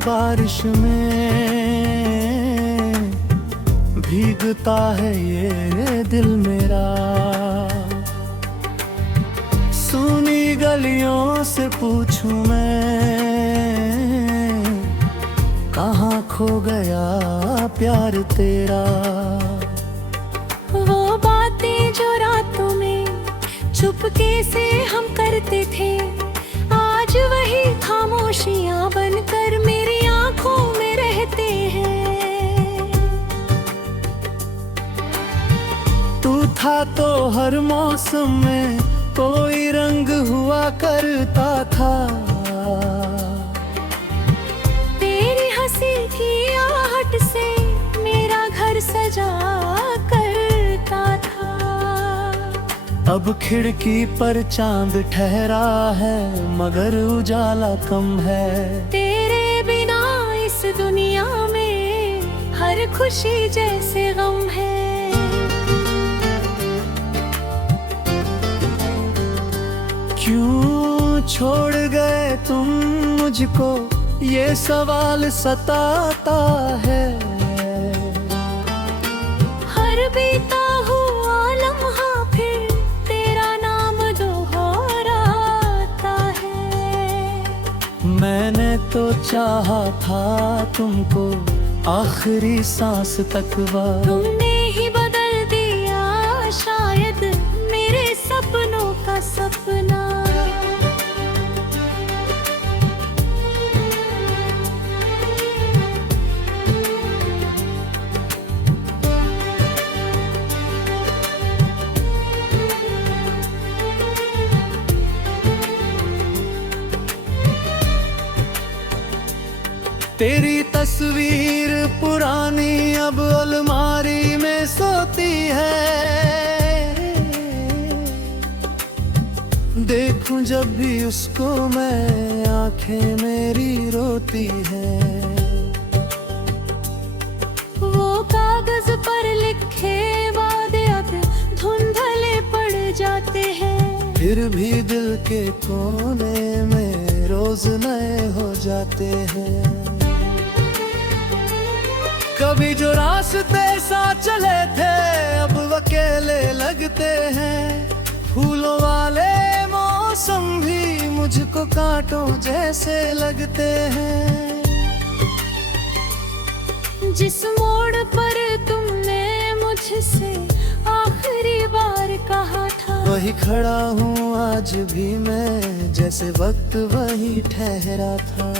बारिश में भीगता है ये दिल मेरा। सुनी गलियों से पूछूं मैं, कहाँ खो गया प्यार तेरा। वो बातें जो रातों में चुपके से हम करते थे, आज वही खामोशियां बनकर मेरी आंखों में रहते हैं। तू था तो हर मौसम में कोई रंग हुआ करता था। तेरी हंसी की आहट से मेरा घर सजा करता था। अब खिड़की पर चांद ठहरा है मगर उजाला कम है। तेरे बिना इस दुनिया में हर खुशी जैसे गम है। क्यों छोड़ गए तुम मुझको, ये सवाल सताता है। हर बीता हुआ लम्हा फिर तेरा नाम दोहराता है। मैंने तो चाहा था तुमको आखिरी सांस तक वह। तुमने ही बदल दिया शायद मेरे सपनों का सपना। तेरी तस्वीर पुरानी अब अलमारी में सोती है। देखूं जब भी उसको मैं, आंखें मेरी रोती हैं। वो कागज पर लिखे वादे अब धुंधले पड़ जाते हैं। फिर भी दिल के कोने में रोज नए हो जाते हैं। कभी जो रास्ते साथ चले थे अब अकेले लगते हैं। फूलों वाले मौसम भी मुझको कांटों जैसे लगते हैं। जिस मोड़ पर तुमने मुझसे आखिरी बार कहा था, वही खड़ा हूँ आज भी मैं, जैसे वक्त वही ठहरा था।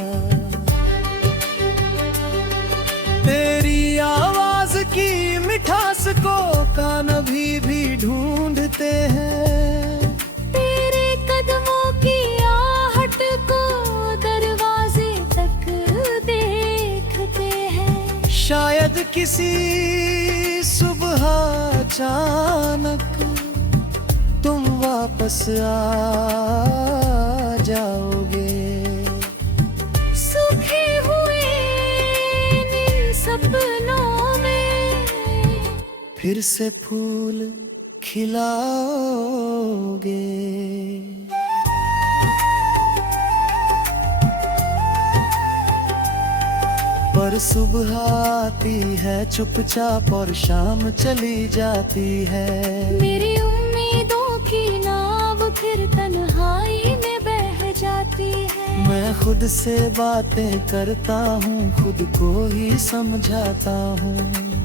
तेरी आवाज की मिठास को कान अभी भी ढूंढते हैं। तेरे कदमों की आहट को दरवाजे तक देखते हैं। शायद किसी सुबह अचानक तुम वापस आ जाओगे। सूखे हुए इन सपनों में फिर से फूल खिलाओगे। पर सुबह आती है चुपचाप और शाम चली जाती है। मेरी उम्मीदों की नाव फिर तन्हाई में बह जाती है। मैं खुद से बातें करता हूँ, खुद को ही समझाता हूँ।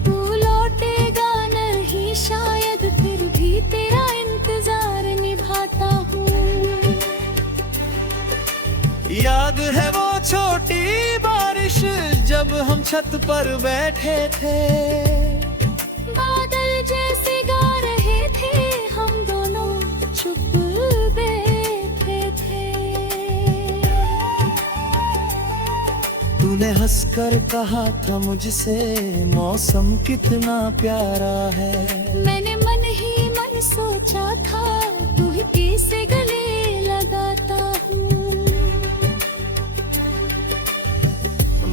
तू लौटेगा नहीं शायद, फिर भी तेरा इंतजार निभाता हूँ। याद है वो छोटी बारिश जब हम छत पर बैठे थे। बादल जैसे गा रहे थे, हम दोनों चुप बैठे थे। तूने हंसकर कहा था मुझसे मौसम कितना प्यारा है। मैंने मन ही मन सोचा था तू ही किसे गले लगाता हूँ।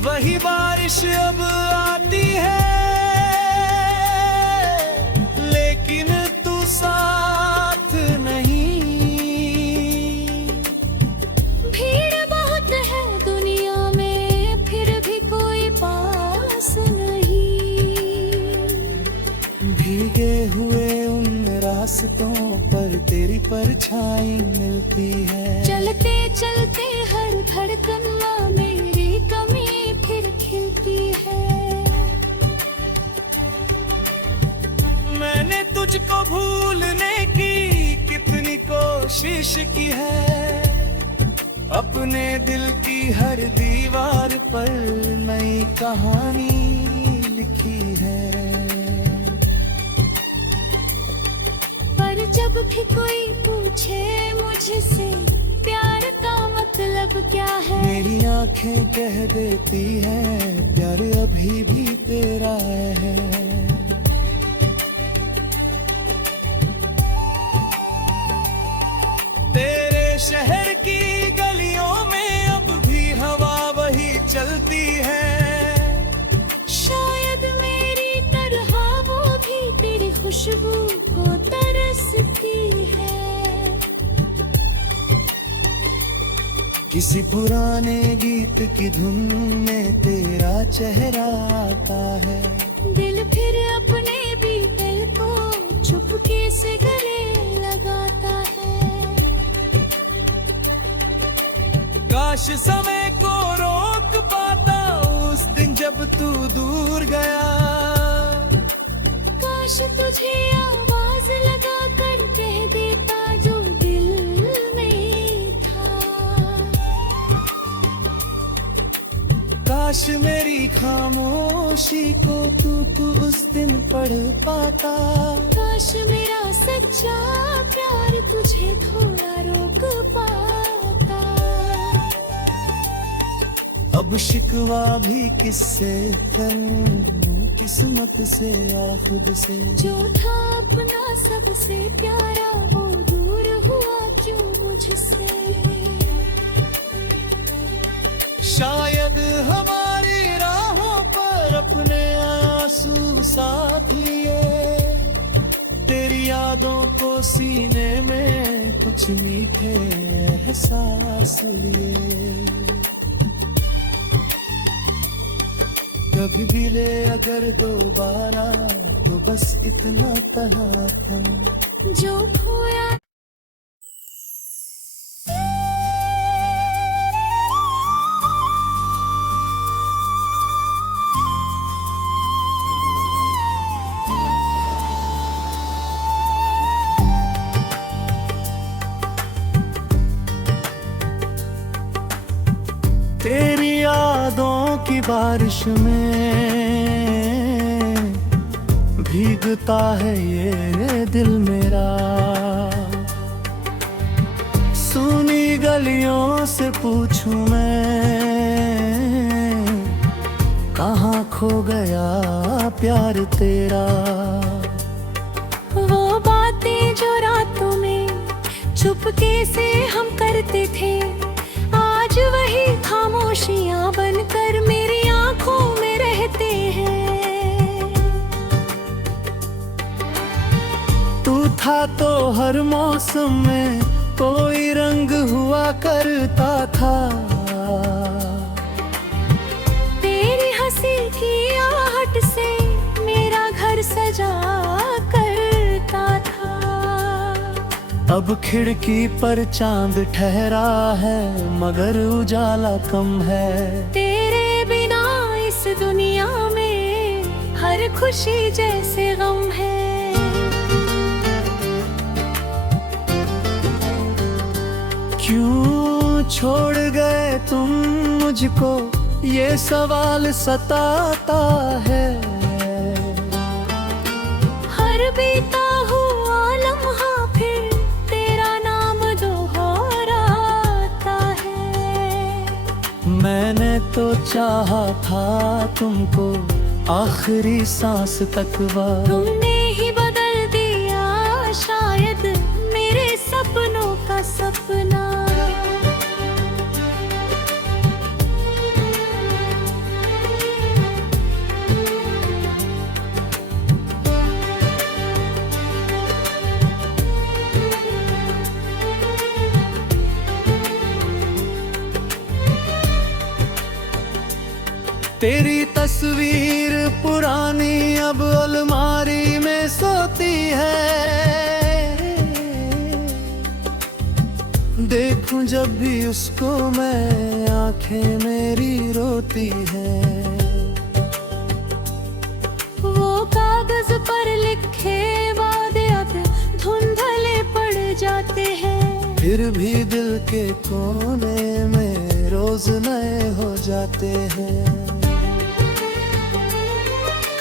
वही बारिश अब आती है लेकिन तू साथ नहीं। भीड़ बहुत है दुनिया में, फिर रास्तों पर तेरी परछाई मिलती है। चलते चलते हर धड़कन में मेरी कमी फिर खिलती है। मैंने तुझको भूलने की कितनी कोशिश की है, अपने दिल की हर दीवार पर नई कहानी लिखी है। पर जब भी कोई पूछे मुझसे प्यार का मतलब क्या है, मेरी आंखें कह देती हैं प्यार अभी भी तेरा है। तेरे शहर की गलियों में अब भी हवा वही चलती है, शायद मेरी तरह वो भी तेरी खुशबू को तरसती है। किसी पुराने गीत की धुन में तेरा चेहरा आता है, दिल फिर अपने भी दिल को चुपके से गले लगाता है। काश समय को रोक पाता उस दिन जब तू दूर गया, काश तुझे आवाज लगा कर कह देता जो दिल में था। काश मेरी खामोशी को तू उस दिन पढ़ पाता, काश मेरा सच्चा प्यार तुझे थोड़ा रोक पाता। अब शिकवा भी किससे करूं, किस्मत से या खुद से। जो था अपना सबसे प्यारा वो दूर हुआ क्यों मुझसे। शायद हमारी राहों पर अपने आंसू साथ लिए, तेरी यादों को सीने में कुछ मीठे एहसास लिए। कभी भी ले अगर दोबारा तो बस इतना कहा हम जो खोया तेरी यादों की बारिश में भीगता है ये दिल मेरा। सुनी गलियों से पूछूं मैं कहाँ खो गया प्यार तेरा। वो बातें जो रातों में चुपके से हम करते थे, आज वही खामोशियां बनकर मेरी आंखों में रहते हैं। तू था तो हर मौसम में कोई रंग हुआ करता था, तेरी हंसी की आहट से मेरा घर सजा करता था। अब खिड़की पर चांद ठहरा है मगर उजाला कम है। तेरे बिना इस दुनिया में हर खुशी जैसे गम है। क्यों छोड़ गए तुम मुझको ये सवाल सताता है। हर बीता हुआ लम्हा फिर तेरा नाम दोहराता है। मैंने तो चाहा था तुमको आखिरी सांस तक वह, तुमने ही बदल दिया शायद मेरे सपनों का सपना। तेरी तस्वीर पुरानी अब अलमारी में सोती है। देखूं जब भी उसको मैं, आंखें मेरी रोती हैं। वो कागज पर लिखे वादे अब धुंधले पड़ जाते हैं। फिर भी दिल के कोने में रोज नए हो जाते हैं।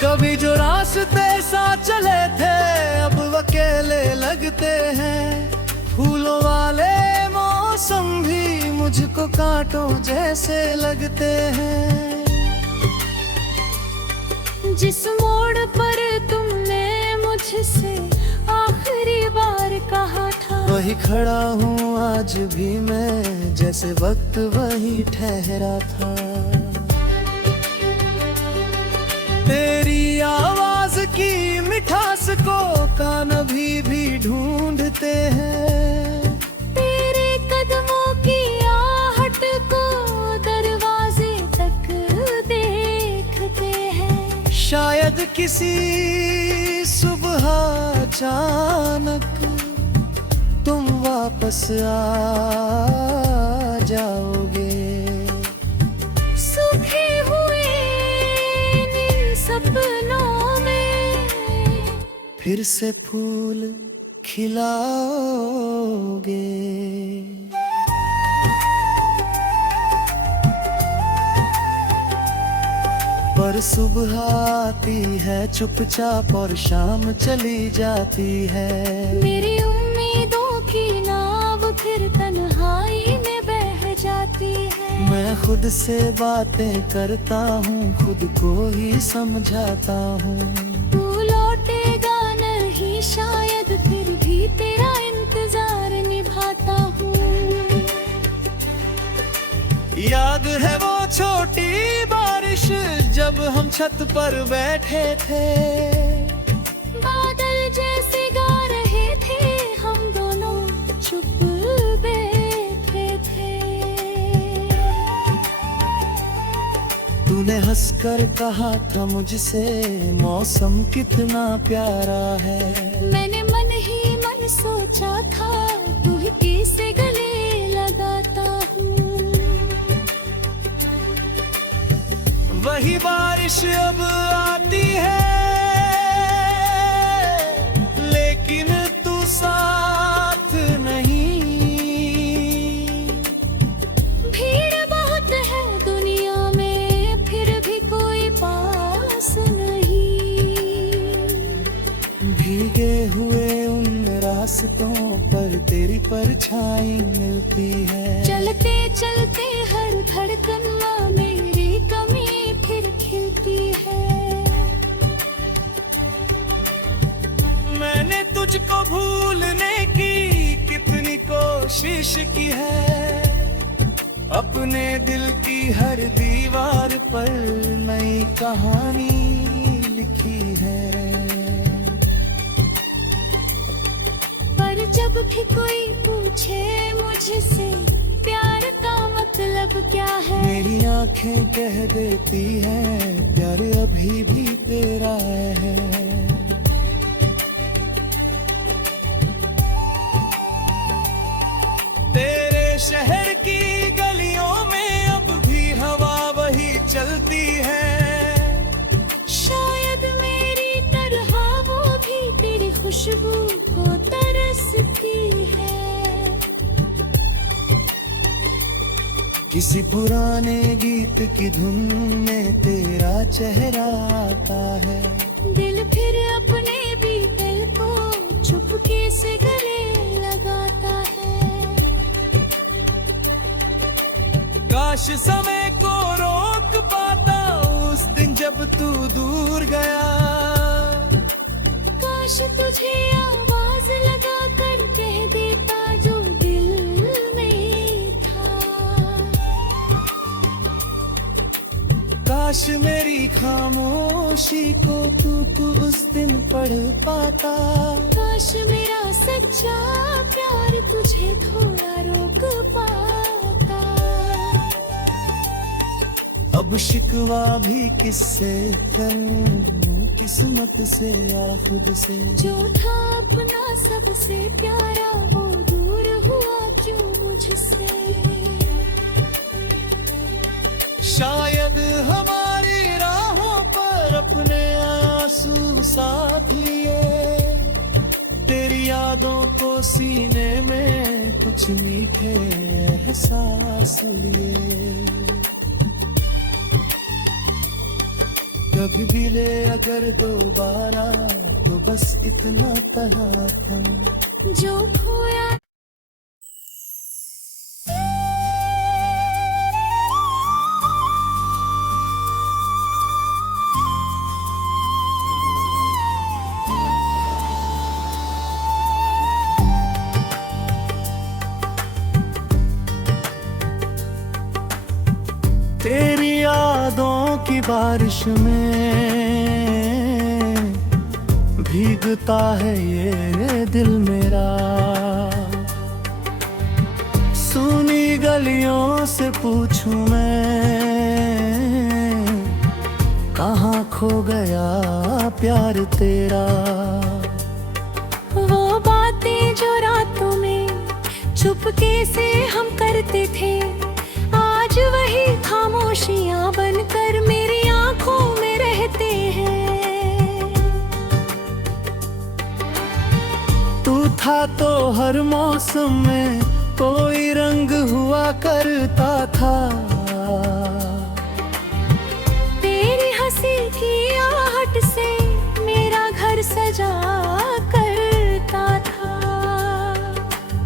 कभी जो रास्ते साथ चले थे अब अकेले लगते हैं। फूलों वाले मौसम भी मुझको कांटों जैसे लगते हैं। जिस मोड़ पर तुमने मुझसे आखिरी बार कहा था, वही खड़ा हूँ आज भी मैं, जैसे वक्त वही ठहरा था। तेरी आवाज की मिठास को कान अभी भी ढूंढते हैं। तेरे कदमों की आहट को दरवाजे तक देखते हैं। शायद किसी सुबह अचानक तुम वापस आ जाओगे। सूखे हुए इन सपनों में फिर से फूल खिलाओगे। पर सुबह आती है चुपचाप और शाम चली जाती है। मेरी उम्मीदों की नाव फिर तन्हाई में बह जाती है। मैं खुद से बातें करता हूँ, खुद को ही समझाता हूँ। तू लौटेगा नहीं शायद, फिर भी तेरा इंतजार निभाता हूँ। याद है वो छोटी बारिश जब हम छत पर बैठे थे। बादल जैसे गा रहे थे, हम दोनों चुप बैठे थे। तूने हंसकर कहा था मुझसे, मौसम कितना प्यारा है। मैंने मन ही मन सोचा था, तू ही कैसे गले लगाता हूँ। वही बारिश अब आती है, लेकिन तू साथ नहीं। भीड़ बहुत है दुनिया में, फिर भी कोई पास नहीं। भीगे हुए उन रास्तों पर तेरी परछाई मिलती है। चलते चलते हर धड़कन में मेरी कमी फिर खिलती है। मैंने तुझको भूलने की कितनी कोशिश की है। अपने दिल की हर दीवार पर नई कहानी लिखी है। पर जब भी कोई पूछे मुझसे प्यार का मतलब क्या है, मेरी आंखें कह देती हैं प्यार अभी भी तेरा है। तेरे शहर की गलियों में अब भी हवा वही चलती है। शायद मेरी तरह वो भी तेरी खुशबू को तरसती है। किसी पुराने गीत की धुन में तेरा चेहरा आता है। दिल फिर अपने भी दिल को चुपके से गले लगाता है। काश समय को रोक पाता उस दिन जब तू दूर गया। काश तुझे आवाज लगा कर कह देता जो दिल में था। काश मेरी खामोशी को तू उस दिन पढ़ पाता। काश मेरा सच्चा प्यार तुझे थोड़ा रोक पाता। अब शिकवा भी किससे करूं, किस्मत से या खुद से। जो था अपना सबसे प्यारा वो दूर हुआ क्यों सीने में कुछ मीठे एहसास लिए। कभी भी ले अगर दोबारा तो बस इतना कहा था जो खोया। तेरी यादों की बारिश में भीगता है ये दिल मेरा। सुनी गलियों से पूछूं मैं, कहाँ खो गया प्यार तेरा। वो बातें जो रातों में चुपके से हम करते थे, आज वही खामोशियां बनकर मेरी आंखों में रहते हैं। तू था तो हर मौसम में कोई रंग हुआ करता था। तेरी हंसी की आहट से मेरा घर सजा करता था।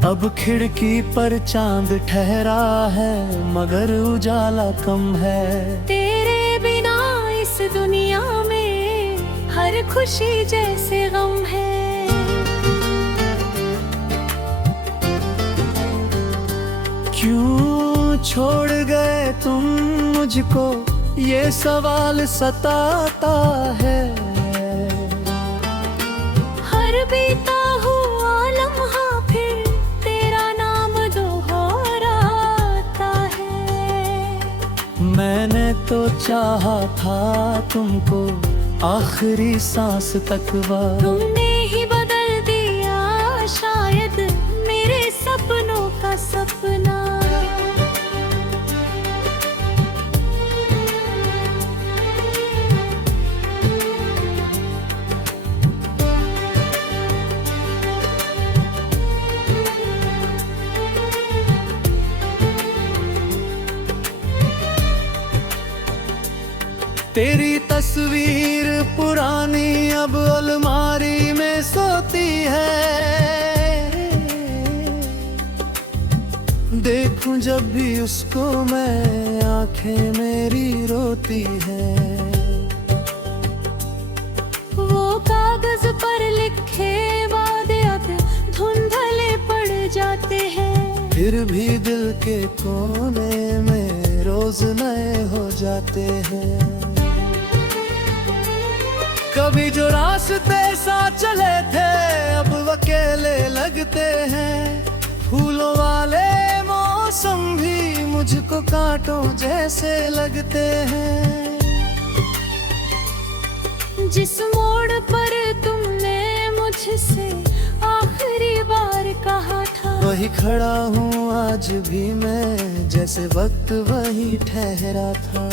अब खिड़की पर चांद ठहरा है मगर उजाला कम है। तेरे बिना इस दुनिया में हर खुशी जैसे गम है। क्यों छोड़ गए तुम मुझको, ये सवाल सताता है। हर बीता हुआ लम्हा फिर तेरा नाम दोहराता है। मैंने तो चाहा था तुमको आखिरी सांस तक वह। तुमने ही बदल दिया शायद मेरे सपनों का सपना। तेरी तस्वीर पुरानी अब अलमारी में सोती है। देखूं जब भी उसको मैं आंखें मेरी रोती है। वो कागज पर लिखे वादे अब धुंधले पड़ जाते हैं। फिर भी दिल के कोने में रोज नए हो जाते हैं। कभी जो रास्ते साथ चले थे अब अकेले लगते हैं। फूलों वाले मौसम भी मुझको कांटों जैसे लगते हैं। जिस मोड़ पर तुमने मुझसे आखिरी बार कहा था, वही खड़ा हूँ आज भी मैं, जैसे वक्त वही ठहरा था।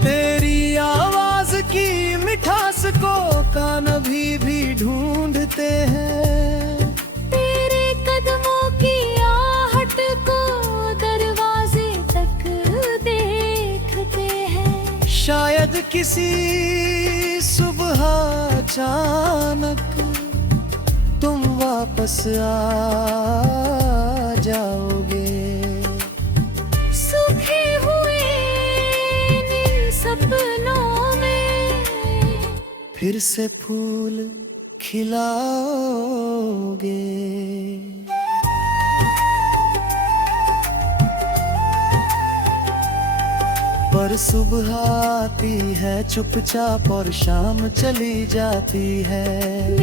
तेरी आवाज की मिठास को कान अभी भी ढूंढते हैं। तेरे कदमों की आहट को दरवाजे तक देखते हैं। शायद किसी सुबह अचानक तुम वापस आ जाओगे। सूखे हुए इन सपनों में फिर से फूल खिलाओगे। पर सुबह आती है चुपचाप और शाम चली जाती है।